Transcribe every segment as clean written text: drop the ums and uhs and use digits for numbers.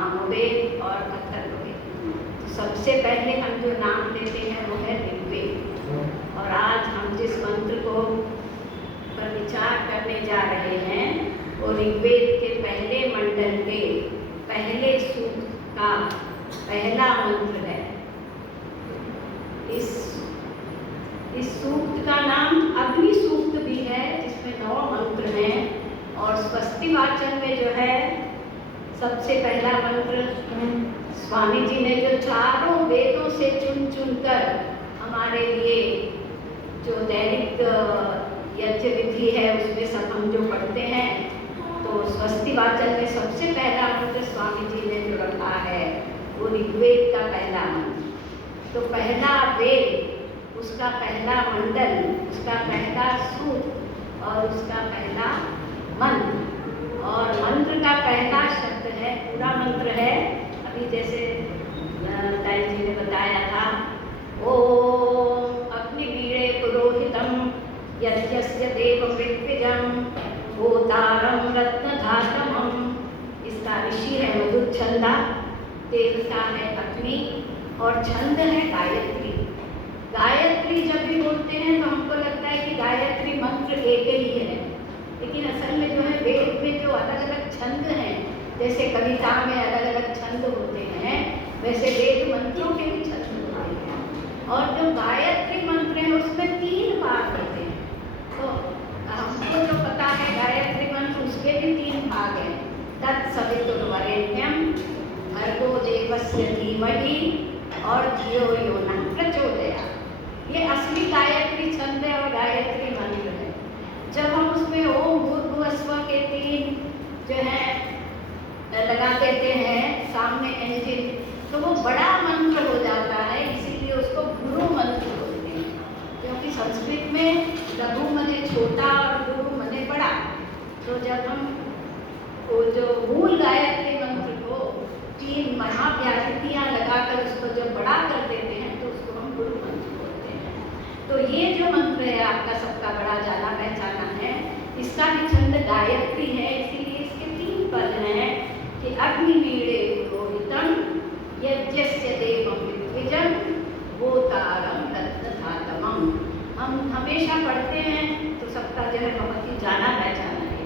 सामवेद और अथर्ववेद। तो सबसे पहले हम जो नाम लेते हैं वो है ऋग्वेद। और आज हम जिस मंत्र को पर विचार करने जा रहे हैं वो ऋग्वेद के पहले मंडल के पहले सूक्त का पहला मंत्र है। इस सूक्त का नाम अग्नि सूक्त भी है, जिसमें 9 मंत्र हैं। और स्वस्ति वाचन में जो है सबसे पहला मंत्र स्वामी जी ने जो चारों वेदों से चुन कर हमारे लिए जो दैनिक यज्ञ विधि है उसमें सब हम जो पढ़ते हैं, तो स्वस्ति वाचन में सबसे पहला मंत्र स्वामी जी ने जो रखा है वो ऋग्वेद का पहला मंत्र। तो पहला वेद, उसका पहला मंडल, उसका पहला सूत्र और उसका पहला मंत्र। और मंत्र का पहला शब्द है, पूरा मंत्र है अभी जैसे ताई जी ने बताया था, ओम अग्निवीरे पुरोहितम यज्ञस्य देवं ऋत्विजं होतारं रत्नधातमं। इसका ऋषि है मधुच्छंदा, देवता है अग्नि और छंद है गायत्री। गायत्री जब भी बोलते हैं तो हमको लगता है कि गायत्री मंत्र एक ही है, लेकिन असल में जो है वेद में जो अलग अलग छंद हैं, जैसे कविता में अलग अलग छंद होते हैं, वैसे वेद मंत्रों के भी छंद होते हैं। और जो गायत्री मंत्र है उसमें 3 भाग होते हैं। तो हमको जो पता है गायत्री मंत्र, उसके भी 3 भाग हैं। तत्सवितुर्वरेण्यं भर्गो देवस्य धीमहि और धियो यो नः प्रचोदयात्। ये असली गायत्री छंद है और गायत्री मंत्र है। जब हम उसमें ओम भूर्भुवस्व के 3 जो है लगा देते हैं सामने एंजिन, तो वो बड़ा मंत्र हो जाता है, इसीलिए उसको गुरु मंत्र बोलते हैं। क्योंकि संस्कृत में लघु मने छोटा और गुरु मने बड़ा। तो जब हम वो जो मूल गायत्री मंत्र को 3 महाव्याहृतियाँ लगाकर उसको जब बड़ा कर देते हैं तो उसको हम गुरु मंत्र बोलते हैं। तो ये जो मंत्र है आपका सबका बड़ा जाना पहचाना है, इसका भी छंद गायत्री है, इसीलिए इसके 3 पद हैं कि अग्निवीरे पुरोहितम यज्ञस्य देवं ऋत्विजं होतारं रत्नधातमं। हम हमेशा पढ़ते हैं तो सबका जो है बहुत ही जाना पहचाना है।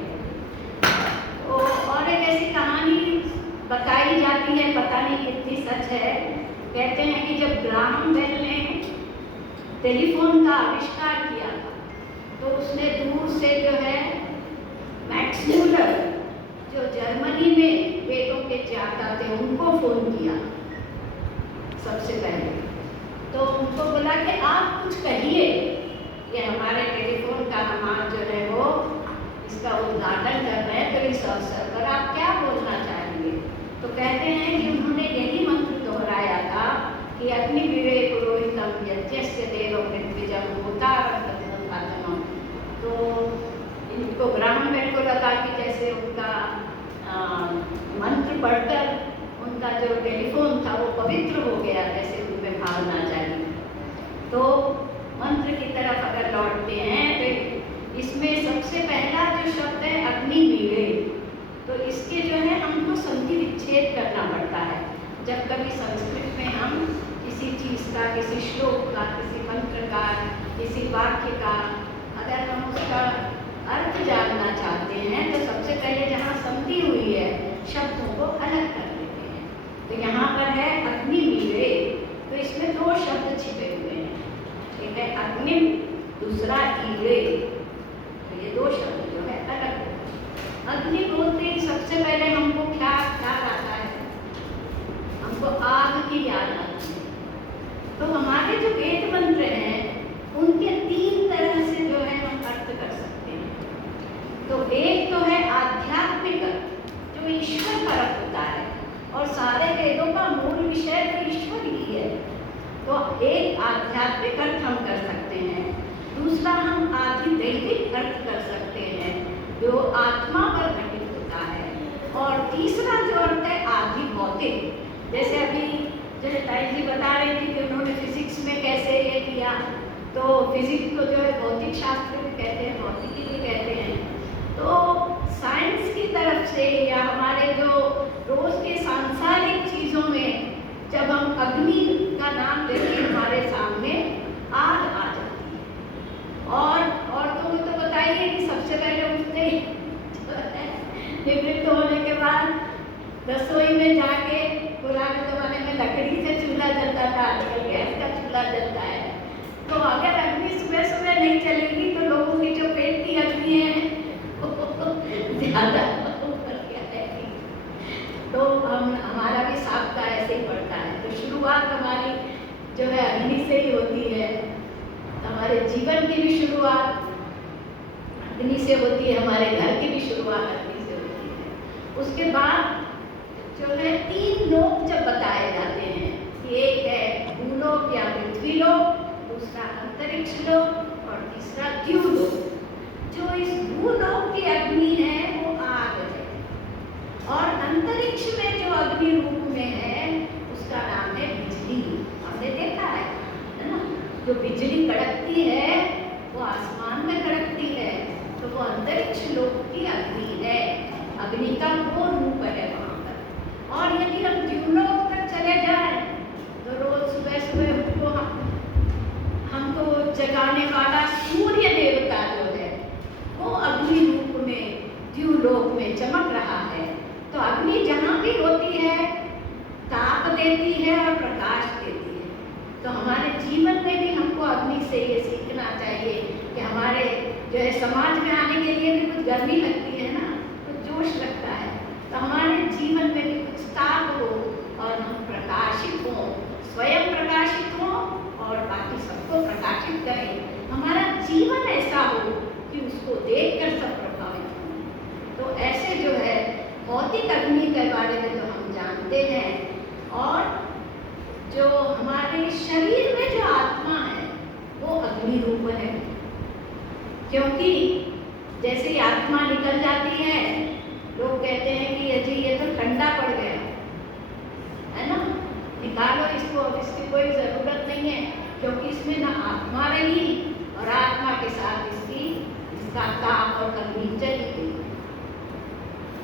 तो और एक ऐसी कहानी बताई जाती है, पता नहीं कितनी सच है। कहते हैं कि जब ग्राहम बेल ने टेलीफोन का आविष्कार किया था तो उसने दूर से जो है मैक्स म्यूलर, जो जर्मनी में वेदों के ज्ञाता थे, उनको फ़ोन किया सबसे पहले। तो उनको बोला कि आप कुछ कहिए, ये हमारे टेलीफोन का हमारा जो है वो इसका उद्घाटन कर रहे हैं, तो इस अवसर पर आप क्या बोलना चाहेंगे। तो कहते हैं कि उन्होंने यही मंत्र दोहराया था कि अग्निवीरे पुरोहितम यज्ञस्य देवं ऋत्विजं होतारं रत्नधातमं। तो इनको ग्राहम बेल को लगा कि जैसे उनका मंत्र पढ़कर उनका जो टेलीफोन था वो पवित्र हो गया, जैसे उनमें भावना जागी। तो मंत्र की तरफ अगर लौटते हैं तो इसमें सबसे पहला जो शब्द है अग्निवीरे, तो इसके जो है हमको संधि विच्छेद करना पड़ता है। जब कभी संस्कृत में हम किसी चीज़ का, किसी श्लोक का, किसी मंत्र का, किसी वाक्य का अगर हम उसका अर्थ जानना चाहते हैं तो सबसे पहले जहाँ संधि हुई है शब्दों को अलग कर लेते हैं। तो यहाँ पर है अग्निवीरे, तो इसमें 2 शब्द छिपे हुए हैं। एक है अग्नि, दूसरा ईरे, तो ये 2 शब्द जो है अलग है। अग्नि बोलते ही सबसे पहले हमको क्या ख्याल आता है, हमको आग की याद आती है। तो हमारे जो वेद मंत्र हैं उनके 3 तरह से जो है हम अर्थ कर सकते हैं। तो एक तो है आध्यात्मिक अर्थ, जो ईश्वर परक होता है, और सारे वेदों का मूल विषय तो ईश्वर ही है। तो एक आध्यात्मिक अर्थ हम कर सकते हैं। दूसरा हम आधिदैविक अर्थ कर सकते हैं, जो आत्मा पर घटित होता है। और तीसरा जो अर्थ है आधि भौतिक, जैसे अभी जैसे ताई जी बता रही थी कि उन्होंने फिजिक्स में कैसे ये किया, तो फिजिक्स को जो है भौतिक शास्त्र भी कहते हैं, भौतिकी भी कहते हैं। तो साइंस की तरफ से या हमारे जो रोज के सांसारिक रसोई में जाके पुराने ज़माने में लकड़ी से चूल्हा जलता था, आजकल गैस का चूल्हा जलता है। तो अगर अग्नि सुबह-सुबह नहीं चलेगी तो लोगों की जो पेट की अग्नि है वो ज़्यादा ऊपर की आएगी। तो हमारा भी साबका ऐसे ही पड़ता है। तो शुरुआत हमारी जो है अग्नि से ही होती है। हमारे जीवन की भी शुरुआत अग्नि से होती है, हमारे घर की भी शुरुआत अग्नि से होती है। उसके बाद जो है 3 लोक जब बताए जाते हैं कि एक है भूलोक या पृथ्वी लोक, दूसरा अंतरिक्ष लोक और तीसरा द्यूलोक। जो इस भूलोक की अग्नि है वो आग है, और अंतरिक्ष में जो अग्नि रूप में है उसका नाम है बिजली। हमने देखा है ना, जो बिजली कड़कती है वो आसमान में कड़कती है, तो वो अंतरिक्ष लोक की अग्नि है। अग्नि का वो रूप है वहाँ पर। और यदि हम द्यूलोक तक चले जाएं तो रोज सुबह-सुबह उनको हमको जगाने वाला सूर्य देवता जो है वो अग्नि रूप में द्यूलोक में चमक रहा है। तो अग्नि जहाँ भी होती है ताप देती है और प्रकाश देती है। तो हमारे जीवन में भी हमको अग्नि से ये सीखना चाहिए कि हमारे जो है समाज में आने के लिए भी कुछ गर्मी लगती है ना, कुछ जोश लगता है, तो हमारे जीवन में भी कुछ ताप हो और हम प्रकाशित हों, स्वयं प्रकाशित हों और बाकी सबको प्रकाशित करें। हमारा जीवन ऐसा हो कि उसको देखकर सब प्रभावित हों। तो ऐसे जो है भौतिक अग्नि के बारे में तो हम जानते हैं, और जो हमारे शरीर में जो आत्मा है वो अग्नि रूप है। क्योंकि जैसे ही आत्मा निकल जाती है, लोग कहते हैं कि अजी ये तो ठंडा पड़ गया है ना, निकालो इसको, अब इसकी कोई ज़रूरत नहीं है, क्योंकि इसमें ना आत्मा रही और आत्मा के साथ इसका ताप और अग्नि चली गई।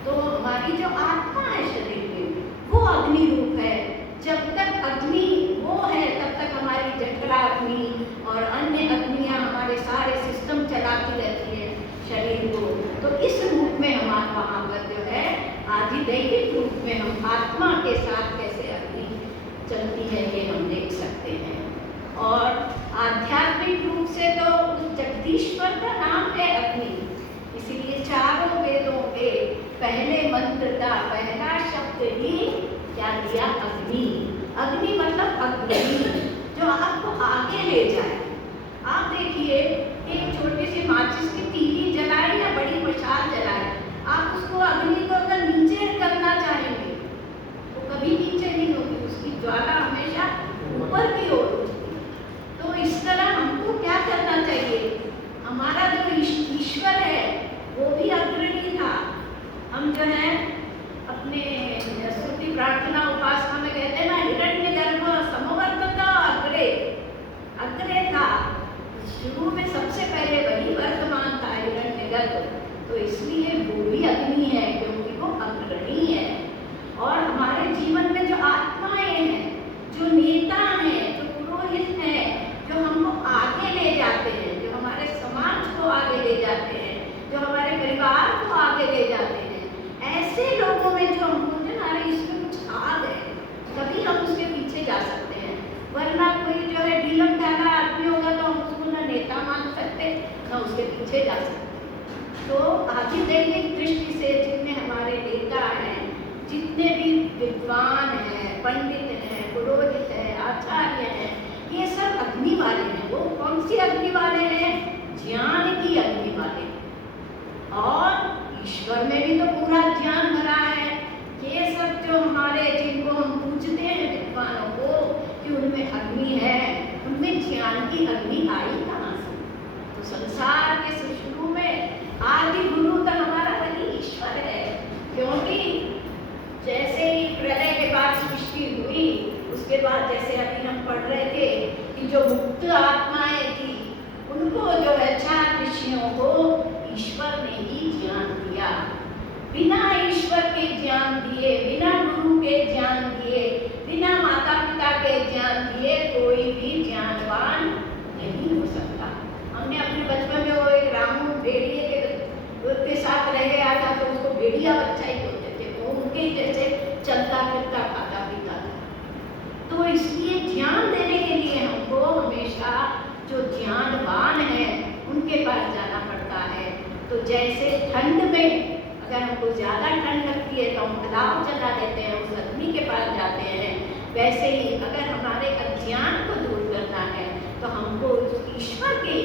तो हमारी जो आत्मा है शरीर में वो अग्नि रूप है। जब तक अग्नि वो है तब तक हमारी जठरा अग्नि और अन्य अग्नियाँ हमारे सारे सिस्टम चलाती रहती है शरीर को। तो इस रूप में हमारे वहाँ पर जो है आधिदैविक रूप में हम आत्मा के साथ कैसे अग्नि चलती है ये हम देख सकते हैं। और आध्यात्मिक रूप से तो उस जगदीश्वर का नाम है अग्नि, इसीलिए चारों वेदों के पहले मंत्र का पहला शब्द ही क्या दिया? अग्नि। अग्नि मतलब अग्नि, जो आपको आगे ले जाए। आप देखिए एक छोटी सी माचिस की तीली जलाए या बड़ी मशाल जलाए, आप उसको अग्नि को अगर नीचे करना चाहेंगे तो कभी नीचे नहीं होगी, उसकी ज्वाला हमेशा ऊपर की ओर उठती। तो इस तरह हमको क्या करना चाहिए? हमारा जो ईश्वर है वो भी अग्रणी था। हम जो है अपने स्तुति प्रार्थना उपासना में कहते हैं ना, हिरण्यगर्भ समवर्तत अग्रे, अग्रे था। शुरू में सबसे पहले वही वर्तमान था हिरण्यगर्भ, तो इसलिए वो भी अग्नि है क्योंकि वो अग्रणी है। और हमारे जीवन में जो आत्माएं हैं, जो नेता हैं, जो पुरोहित हैं, जो हमको आगे ले जाते हैं, जो हमारे समाज को आगे ले जाते हैं, जो हमारे परिवार को आगे ले जाते हैं, ऐसे लोगों में जो हम बोलते हैं अरे इसमें कुछ आग है, तभी हम उसके पीछे जा सकते हैं। वरना कोई जो है ढीलम ढाला आदमी होगा तो हम उसको ना नेता मान सकते ना उसके पीछे जा सकते। तो आधिदैविक दृष्टि से जितने हमारे नेता हैं, जितने भी विद्वान हैं, पंडित हैं, पुरोहित हैं, आचार्य हैं, ये सब अग्नि वाले हैं। वो कौन सी अग्नि वाले हैं? ज्ञान की अग्नि वाले। और ईश्वर में भी तो पूरा ज्ञान भरा है। ये सब जो हमारे जिनको हम पूजते हैं विद्वानों को कि उनमें अग्नि है, उनमें ज्ञान की अग्नि आई कहाँ से? तो संसार के शुरू में आदि गुरु तो हमारा वही ईश्वर है। क्योंकि जैसे ही प्रलय के बाद सृष्टि हुई, उसके बाद जैसे अभी हम पढ़ रहे थे कि जो मुक्त आत्माएं थी उनको जो है 4 ऋषियों को ईश्वर ने ही ज्ञान दिया। बिना ईश्वर के ज्ञान दिए, बिना गुरु के ज्ञान दिए, बिना माता पिता के ज्ञान दिए कोई भी ज्ञानवान नहीं हो सकता। हमने अपने बचपन में वो एक रामू भेड़िए के साथ रह गया था तो उसको भेड़िया बच्चा ही बोलते थे, वो उनके जैसे जो ज्ञानवान है उनके पास जाना पड़ता है। तो जैसे ठंड में अगर हमको ज़्यादा ठंड लगती है तो हम अलाव जला देते हैं, उस आदमी के पास जाते हैं। वैसे ही अगर हमारे अज्ञान को दूर करना है तो हमको ईश्वर की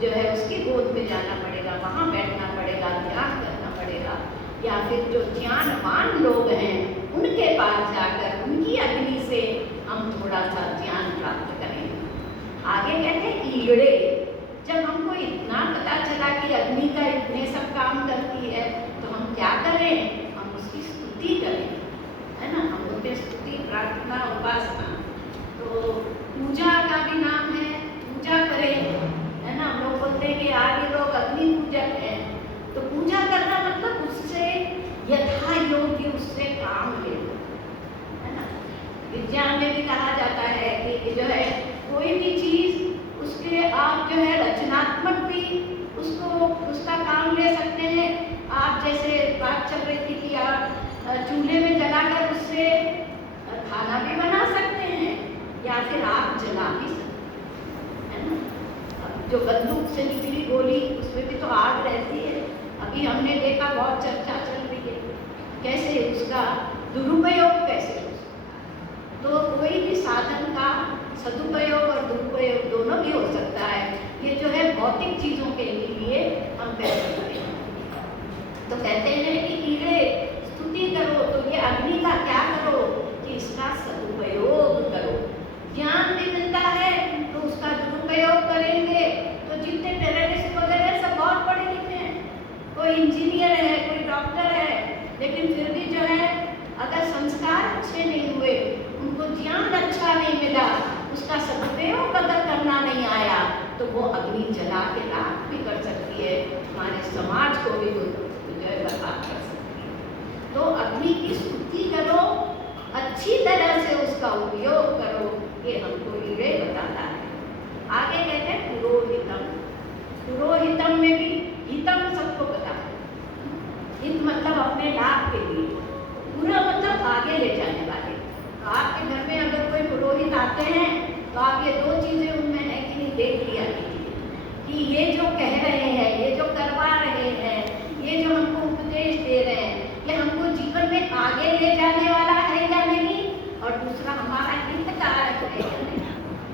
जो है उसकी गोद में जाना पड़ेगा, वहाँ बैठना पड़ेगा, ध्यान करना पड़ेगा। या फिर जो ज्ञानवान लोग हैं उनके पास जाकर उनकी अग्नि से हम थोड़ा सा ज्ञान प्राप्त करेंगे। आगे कहते हैं ईड़े, जब हमको इतना पता चला कि अग्नि का इतने सब काम करती है तो हम क्या करें, हम उसकी स्तुति करें, है ना। हम लोग स्तुति, प्रार्थना, उपासना, तो पूजा का भी नाम है, पूजा करें, है ना। हम लोग बोलते हैं कि आगे लोग अग्नि पूजक हैं, तो पूजा करना मतलब उससे यथा योग्य उससे काम ले, है ना। विज्ञान में भी कहा जाता है कि जो है कोई भी चीज़ उसके आप जो है रचनात्मक भी उसको उसका काम ले सकते हैं। आप जैसे बात चल रही थी कि आप चूल्हे में जलाकर उससे खाना भी बना सकते हैं या फिर आप जला भी सकते हैं, है ना। जो बंदूक से निकली गोली उसमें भी तो आग रहती है। अभी हमने देखा, बहुत चर्चा चल रही है कैसे उसका दुरुपयोग कैसे हो सकता है। तो कोई भी साधन का सदुपयोग और दुरुपयोग दोनों भी हो सकता है। ये जो है भौतिक चीज़ों के लिए हम कह सकते हैं। तो कहते हैं कि ईड़े स्तुति करो, तो ये अग्नि का क्या करो कि इसका सदुपयोग करो। ज्ञान भी मिलता है तो उसका दुरुपयोग करेंगे तो जितने टेररिस्ट वगैरह सब बहुत पढ़े लिखे हैं, कोई इंजीनियर है, कोई डॉक्टर है, लेकिन फिर भी जो है अगर संस्कार अच्छे नहीं हुए, उनको ज्ञान अच्छा नहीं मिला, उसका सदुपयोग अगर करना नहीं आया तो वो अग्नि जला के राख भी कर सकती है, हमारे समाज को भी जो है बर्बाद कर सकती है। तो अग्नि की स्तुति करो, अच्छी तरह से उसका उपयोग करो, ये हमको ईड़े बताता है। आगे कहते हैं पुरोहितम। पुरोहितम में भी हितम सबको पता है, हित मतलब अपने लाभ के लिए, पूरा मतलब आगे ले जाने वाले। तो आपके घर में अगर कोई पुरोहित आते हैं तो आप ये दो चीज़ें उनमें है कि नहीं देख लिया कीजिए कि ये जो कह रहे हैं, ये जो करवा रहे हैं, ये जो हमको उपदेश दे रहे हैं, ये हमको जीवन में आगे ले जाने वाला है या नहीं, और दूसरा हमारा हितकारक है या नहीं।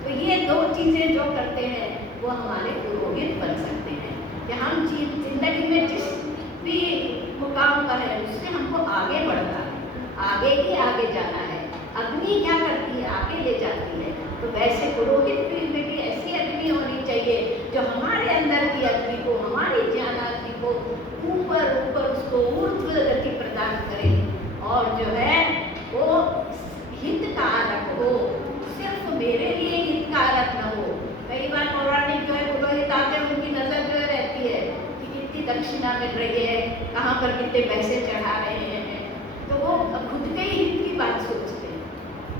तो ये दो चीज़ें जो करते हैं वो हमारे पुरोहित बन सकते हैं कि हम जिंदगी में जिस भी मुकाम पर है उससे हमको आगे बढ़ना है, आगे ही आगे जाना है। अग्नि क्या करती है, आगे ले जाती है। तो वैसे पुरोहित में भी ऐसी अग्नि होनी चाहिए जो हमारे अंदर की अग्नि को, हमारी ज्ञानाग्नि को ऊपर ऊपर उसको ऊर्ध्व गति प्रदान करे और जो है वो हितकारक हो, सिर्फ मेरे लिए हितकारक न हो। कई बार पौराणिक जो है पुरोहित आते हैं, उनकी नज़र जो रहती है कि कितनी दक्षिणा मिल रही है, कहाँ पर कितने पैसे चढ़ा रहे हैं, तो वो खुद के ही हित की बात सोचते हैं।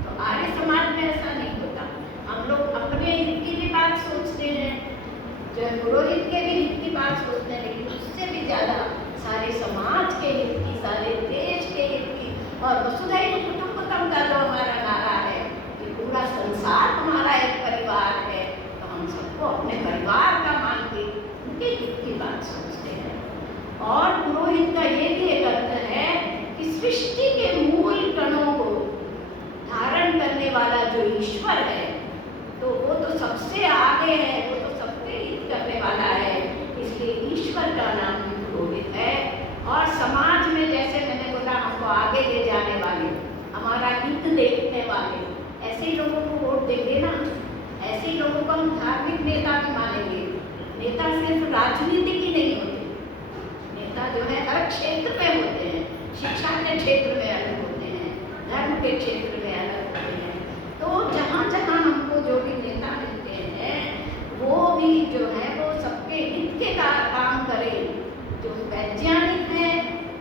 तो आर्य समाज में ऐसा नहीं होता, हम लोग अपने हित की भी बात सोचते हैं, जो है पुरोहित के भी हित की बात सोचते हैं, लेकिन उससे भी ज़्यादा सारे समाज के हित की, सारे देश के हित की, और वसुधैव कुटुंबकम का जो हमारा नारा है कि पूरा संसार हमारा एक परिवार है, तो हम सबको अपने परिवार का मान के उनके हित की बात सोचते हैं। और पुरोहित का ये भी एक अर्थ है कि सृष्टि के मूल कणों को धारण करने वाला जो ईश्वर है, तो वो तो सबसे आगे है, वो तो सबके हित करने वाला है, इसलिए ईश्वर का नाम भी पुरोहित है। और समाज में जैसे मैंने बोला हमको आगे ले जाने वाले, हमारा हित देखने वाले, ऐसे ही लोगों को वोट देंगे ना, ऐसे ही लोगों को हम धार्मिक नेता भी मानेंगे। नेता सिर्फ राजनीतिक ही नहीं होते, नेता जो है हर क्षेत्र में होते हैं, शिक्षा के क्षेत्र में अलग होते हैं, धर्म के क्षेत्र में अलग होते हैं। तो जहाँ जहाँ हमको जो भी नेता मिलते हैं वो भी जो है वो सबके हित के काम करें। जो वैज्ञानिक हैं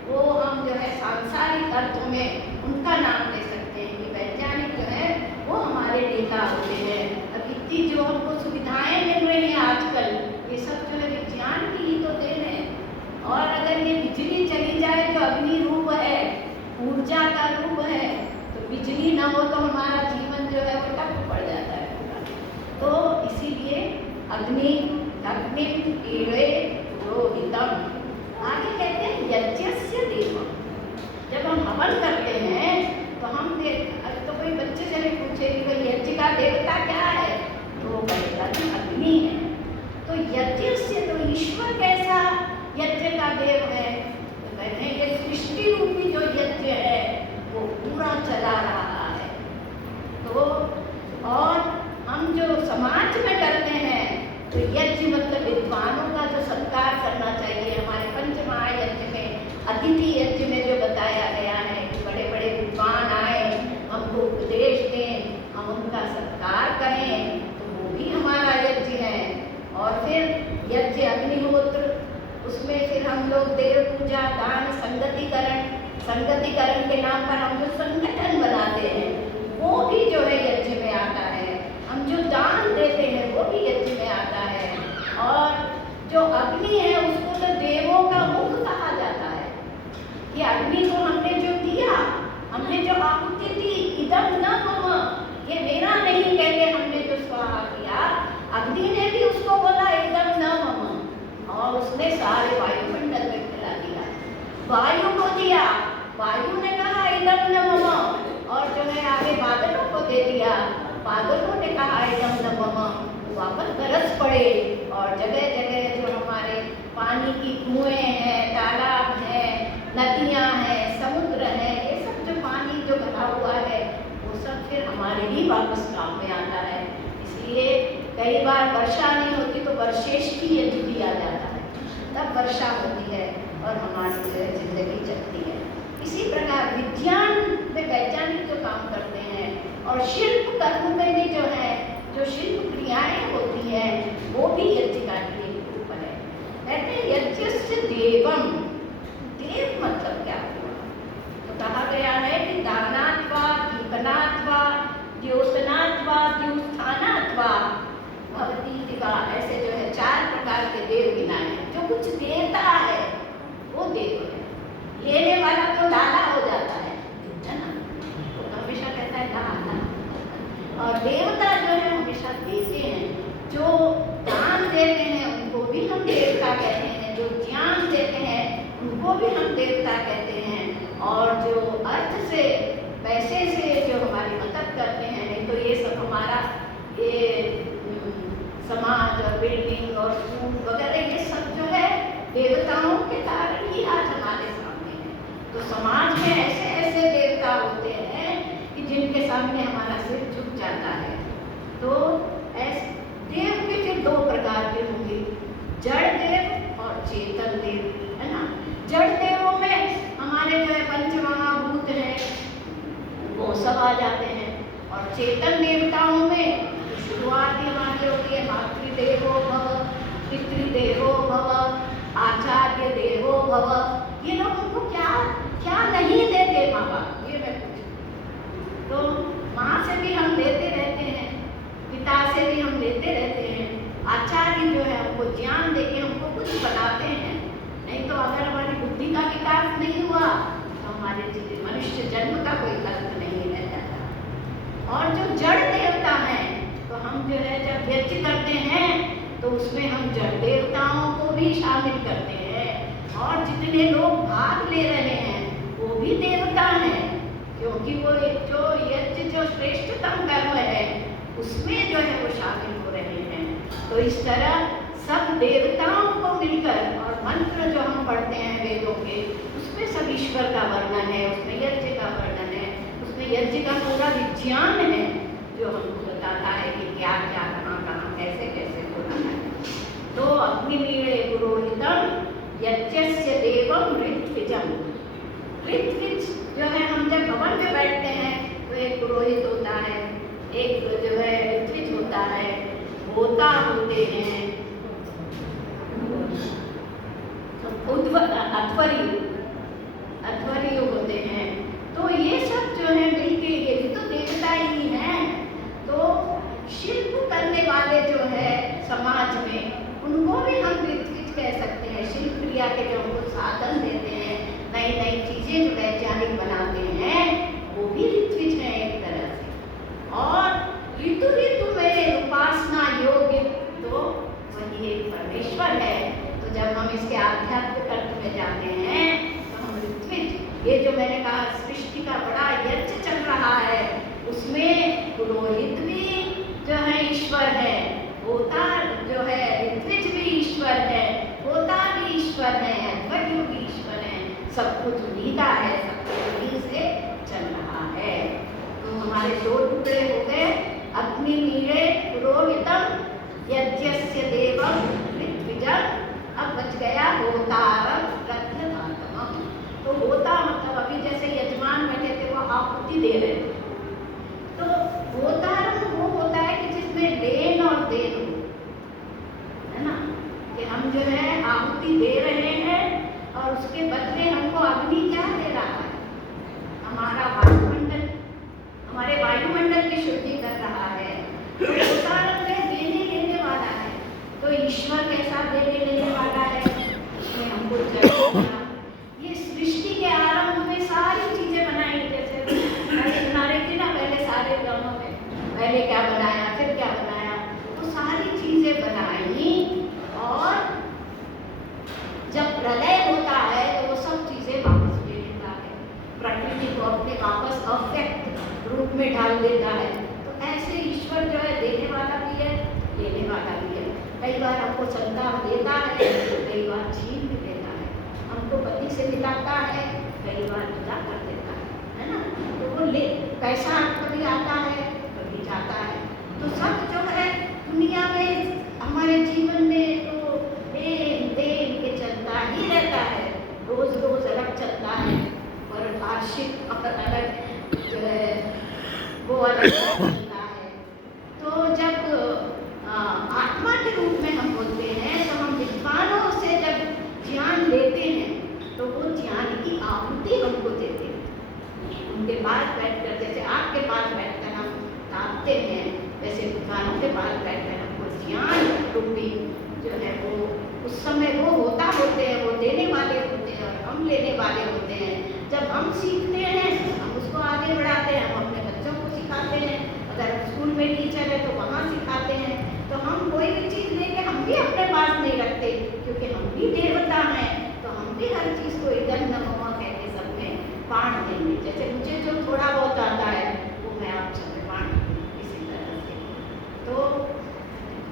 वो हम जो है सांसारिक अर्थों में उनका नाम ले सकते हैं कि वैज्ञानिक जो है वो हमारे नेता होते हैं। अब इतनी जो हमको सुविधाएं मिल रही हैं आजकल, ये सब जो है विज्ञान की ही तो देन है। और अगर ये बिजली चली जाए जो अग्नि रूप है, ऊर्जा का रूप है, तो बिजली ना हो तो हमारा जीवन जो है वो ठप पड़ जाता है। तो इसीलिए दान संगतिकरण के नाम पर हम जो संगठन बनाते हैं वो भी जो है यज्ञ में आता है। हम जो दान देते हैं वो भी यज्ञ में आता है। और जो अग्नि है उसको तो देवों का मुख कहा जाता है कि अग्नि को हमने जो दिया, हमने जो आहुति दी, इदम न मम, ये मेरा नहीं कह के हमने जो स्वाहा किया, अग्नि ने भी उसको बोला इदम न मम, और उसने सारे वायुमंडल में फैला दिया। वायु को दिया, वायु ने कहा इदम न मम, और जो है आगे बादलों को दे दिया, बादलों ने कहा इदम न मम, वापस बरस पड़े। और जगह जगह जो हमारे पानी की कुएं हैं, तालाब हैं, नदियां हैं, समुद्र है, ये सब जो पानी जो भरा हुआ है वो सब फिर हमारे ही वापस काम में आता है। इसलिए कई बार वर्षा नहीं होती तो वर्षेश की यज्ञ दिया जाता है, तब वर्षा होती है और हमारी जो है जिंदगी चलती है। इसी प्रकार विज्ञान में वैज्ञानिक जो काम करते हैं और शिल्प कर्म में भी जो है जो शिल्प क्रियाएं होती हैं वो भी यज्ञ का ही एक रूप है। कहते हैं यज्ञस्य देवम, देव मतलब क्या हुआ? तो कहा गया है कि दानात्वा, दीपनात्वा, द्योतनात्वा, द्युस्थानात्वा भवती दिवा, ऐसे जो है 4 प्रकार के देव गिनाए हैं। जो कुछ देता है वो देव है, लेने वाला तो लाला हो जाता है ना, तो हमेशा कहता है लाला। और देवता जो है हमेशा देते हैं, जो दान देते हैं उनको भी हम देवता कहते हैं, जो ज्ञान देते हैं उनको भी हम देवता कहते हैं, और जो अर्थ से पैसे से जो हमारी मदद करते हैं, नहीं तो ये सब हमारा ये समाज और बिल्डिंग और स्कूल वगैरह ये सब जो है देवताओं के कारण ही आज हमारे सामने है। तो समाज में ऐसे ऐसे देवता होते हैं कि जिनके सामने हमारा सिर झुक जाता है। तो ऐसे देव के फिर 2 प्रकार के होंगे, जड़ देव और चेतन देव, है ना। जड़ देवों में हमारे जो है पंचमहाभूत हैं वो सब आ जाते हैं, और चेतन देवताओं में शुरुआत हमारी होती है मातृदेवो भव, पितृदेवो भव, आचार्य देवो भव। ये लोग उनको क्या क्या नहीं देते माँ बाप, ये मैं पूछूं तो माँ से भी हम लेते रहते हैं, पिता से भी हम लेते रहते हैं, आचार्य जो है हमको ज्ञान देके हमको कुछ बनाते हैं। नहीं तो अगर हमारी बुद्धि का विकास नहीं हुआ तो हमारे मनुष्य जन्म का कोई अर्थ नहीं रह जाता। और जो जड़ देवता हैं तो हम जो है जब यज्ञ करते हैं तो उसमें हम जड़ देवताओं को भी शामिल करते हैं, और जितने लोग भाग ले रहे हैं वो भी देवता हैं, क्योंकि वो जो यज्ञ जो श्रेष्ठतम कर्म है उसमें जो है वो शामिल हो रहे हैं। तो इस तरह सब देवताओं को मिलकर, और मंत्र जो हम पढ़ते हैं वेदों के उसमें सब ईश्वर का वर्णन है, उसमें यज्ञ का वर्णन है, उसमें यज्ञ का पूरा विज्ञान है जो हमको बताता है कि क्या क्या कहाँ कहाँ कैसे कैसे होना है। तो अग्निमीळे पुरोहितम यज्ञस्य देवम ऋत्विजम। ऋत्विज जो है हम जब भवन में बैठते हैं तो एक पुरोहित होता है, एक जो है ऋत्विज होता है, होता होते हैं, अध्वर्यु होते हैं। तो ये सब जो है मिलके ये भी तो देवता ही हैं। तो शिल्प करने वाले जो है समाज में उनको भी हम ऋत्विज कह सकते हैं। शिल्प क्रिया के जो हमको साधन देते हैं, नई नई चीजें जो वैज्ञानिक बनाते हैं वो भी ऋत्विज हैं एक तरह से। और ऋतु ऋतु में उपासना योग्य तो वही एक परमेश्वर है। तो जब हम इसके आध्यात्मिक अर्थ में जाते हैं तो हम ऋत्विज, ये जो मैंने कहा सृष्टि का बड़ा यज्ञ चल रहा है उसमें पुरोहित भी जो है ईश्वर है, होता जो है ऋत्विज भी ईश्वर है, होता भी ईश्वर है, अध्वर्यु भी ईश्वर है, सब कुछ उन्हीं का है, सब कुछ उन्हीं से चल रहा है। तो हमारे 2 टुकड़े हो गए, अग्निमीळे पुरोहितम यज्ञस्य देवम ऋत्विजम। अब बच गया होतारम रत्नधातमम। तो होता मतलब अभी जैसे यजमान बैठे थे वो आहुति दे रहे थे, तो होतारम वो होता है कि जिसमें लेन और देन हो, है ना, कि हम जो है आहुति दे रहे हैं और उसके बदले पहले क्या बनाया, फिर क्या बनाया, तो सारी चीजें बनाई। और जब प्रलय होता है तो वो सब चीजें वापस ले लेता है, प्रकृति को अपने वापस अव्यक्त रूप में ढाल देता है। तो ऐसे ईश्वर जो है देने वाला भी है, लेने वाला भी है। कई बार हमको संतान देता है, कई बार छीन भी देता है, हमको पति से मिलाता है, कई बार जुदा कर देता है ना। तो वो ले पैसा कभी आता है, कभी जाता है। तो सब जो है दुनिया में हमारे जीवन में तो देन के चलता ही रहता है, रोज रोज अलग चलता है, और वार्षिक अलग जो है वो अलग चलता है। तो जब आत्मा के रूप में हम बोलते हैं, तो हम विद्वानों से जब ज्ञान लेते हैं तो वो ज्ञान की आहुति हमको देते हैं। उनके पास बैठकर, जैसे आपके पास बैठकर हम तापते हैं, वैसे विद्वानों के पास बैठकर हमको ज्ञान रूपी जो है वो उस समय वो होते हैं, वो देने वाले होते हैं और हम लेने वाले होते हैं। जब हम सीखते हैं हम उसको आगे बढ़ाते हैं, हम अपने बच्चों को सिखाते हैं, अगर स्कूल में टीचर है तो वहाँ सिखाते हैं। तो हम कोई भी चीज़ लेके हम भी अपने पास नहीं रखते, क्योंकि हम भी देवता हैं, तो हम भी हर चीज़ को इधर नमवा कह के सब में बांट देंगे। जैसे मुझे जो थोड़ा बहुत आता है वो मैं आप सब में बांट दूँगी इसी तरह से। तो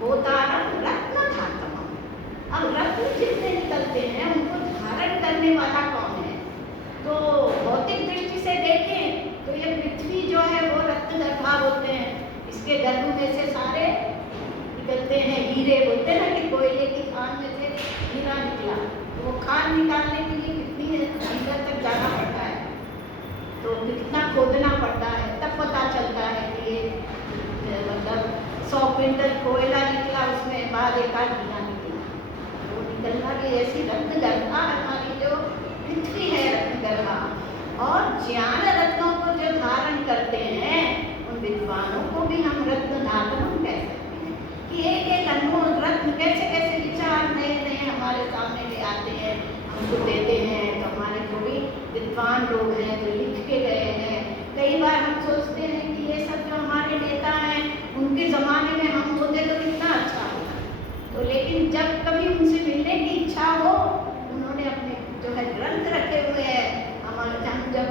होता रत्न धातम। अब रत्न जितने निकलते हैं उनको धारण करने वाला कौन है? तो भौतिक दृष्टि से देखें तो ये पृथ्वी जो है वो रत्न गर्भा बोलते हैं, इसके गर्भ में से सारे निकलते हैं हीरे। बोलते हैं ना कि कोयले की खान में से हीरा निकला, तो वो खान निकालने के लिए कितनी अंदर तक जाना पड़ता है, तो कितना खोदना पड़ता है, तब पता चलता है कि ये मतलब 100 क्विंटल कोयला निकला, उसमें बाद एक आध हीरा निकला। वो निकलना भी ऐसी रत्न गर्भा हमारी जो पृथ्वी है, रत्न गर्भा। और ज्ञान रत्नों को जो धारण करते हैं उन विद्वानों को भी हम रत्न धातम कह सकते हैं, कि एक एक अनमोल रत्न कैसे कैसे विचार नए नए हमारे सामने ले आते हैं, हमको देते हैं। तो हमारे जो भी विद्वान लोग हैं जो लिख के गए हैं, कई बार हम सोचते हैं कि ये सब जो हमारे नेता हैं उनके ज़माने में हम होते तो कितना अच्छा होता। तो लेकिन जब कभी उनसे मिलने की इच्छा हो, उन्होंने अपने जो है ग्रंथ रखे हुए हैं। हमारे हम जब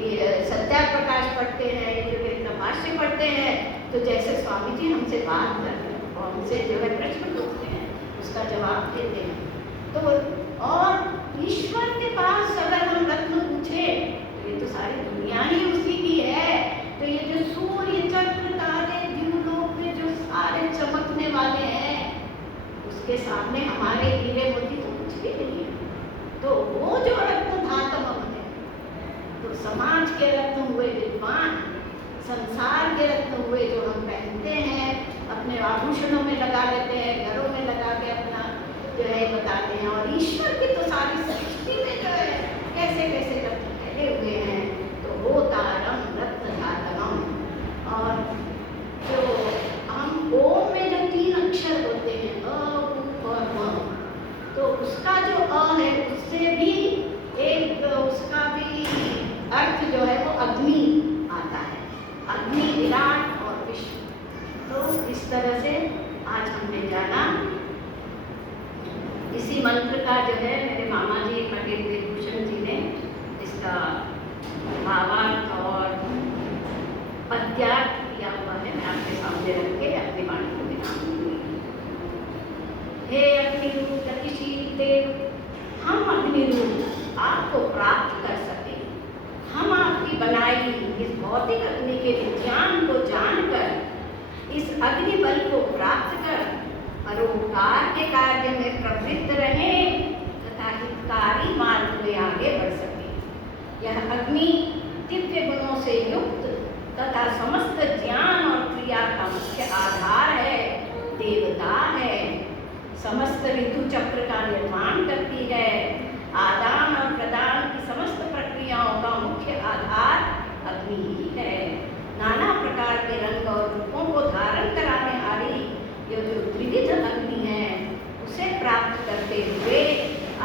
ये सत्याप्रकाश पढ़ते हैं, ये भाष्य पढ़ते हैं, तो जैसे स्वामी जी हमसे बात करते हैं और उनसे जो है प्रश्न पूछते हैं, उसका जवाब देते हैं। तो और ईश्वर के पास अगर हम रत्न पूछे तो ये तो सारी दुनिया ही उसी की है। तो ये जो सूर्य चंद्र तारे द्यूलोक में जो सारे चमकने वाले हैं, उसके सामने हमारे हीरे मोती तो कुछ भी नहीं है। तो वो जो रत्न धातम है, तो समाज के रत्न हुए विद्वान, संसार के रत्न हुए जो हम पहनते हैं, अपने आभूषणों में लगा लेते हैं, घरों में लगा के अपना जो है बताते हैं। और ईश्वर की तो सारी सृष्टि में जो है कैसे कैसे रत्न फैले हुए हैं। तो वो तारम रत्न धातम। और जो हम ओम में जो 3 अक्षर होते हैं, अ, उ और म, तो उसका जो अ है उससे भी एक उसका भी अर्थ जो है वो अग्नि आता है, अग्नि, विराट और विश्व। तो इस तरह से आज हमने जाना। इसी मंत्र का जो है मेरे मामा जी पंडित विभूषण जी ने इसका भावार्थ और पद्यार्थ किया हुआ है, मैं आपके सामने रख के अपनी वाणी को विराम दूंगी। हे अग्निरूप गतिशील देव, हम अग्निरूप आपको प्राप्त कर सके, हम आपकी बनाई इस भौतिक अग्नि के विज्ञान को जानकर इस अग्नि बल को प्राप्त कर परोपकार के कार्य में प्रवृत्त रहें तथा हितकारी मार्ग में आगे बढ़ सके। यह अग्नि दिव्य गुणों से युक्त तथा समस्त ज्ञान और क्रिया का मुख्य आधार है, देवता है, समस्त ऋतु चक्र का निर्माण करती है, आदान और प्रदान की समस्त प्रक्रियाओं का मुख्य आधार अग्नि ही है। नाना प्रकार के रंग और रूपों को धारण कराने वाली ये जो त्रिविध अग्नि है, उसे प्राप्त करते हुए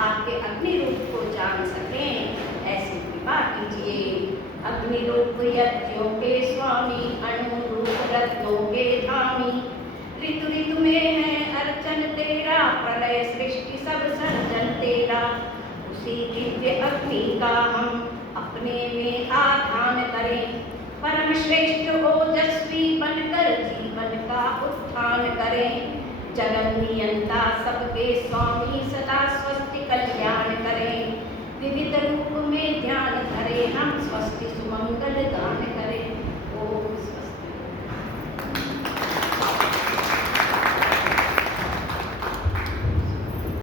आपके अग्नि रूप को जान सकें, ऐसी कृपा कीजिए। अग्नि रूप यज्ञों के स्वामी अणु रूप रत्नों के धामी। ऋतु ऋतु में है अर्चन तेरा, प्रलय सृष्टि सब सर्जन तेरा। उसी दिव्य अग्नि का हम अपने में आधान करें, परम श्रेष्ठ ओजस्वी बनकर जीवन का उत्थान करें। जगत नियंता सबके स्वामी सदा स्वस्ति कल्याण करें। विविध रूप में ध्यान धरे हम स्वस्ति सुमंगल गान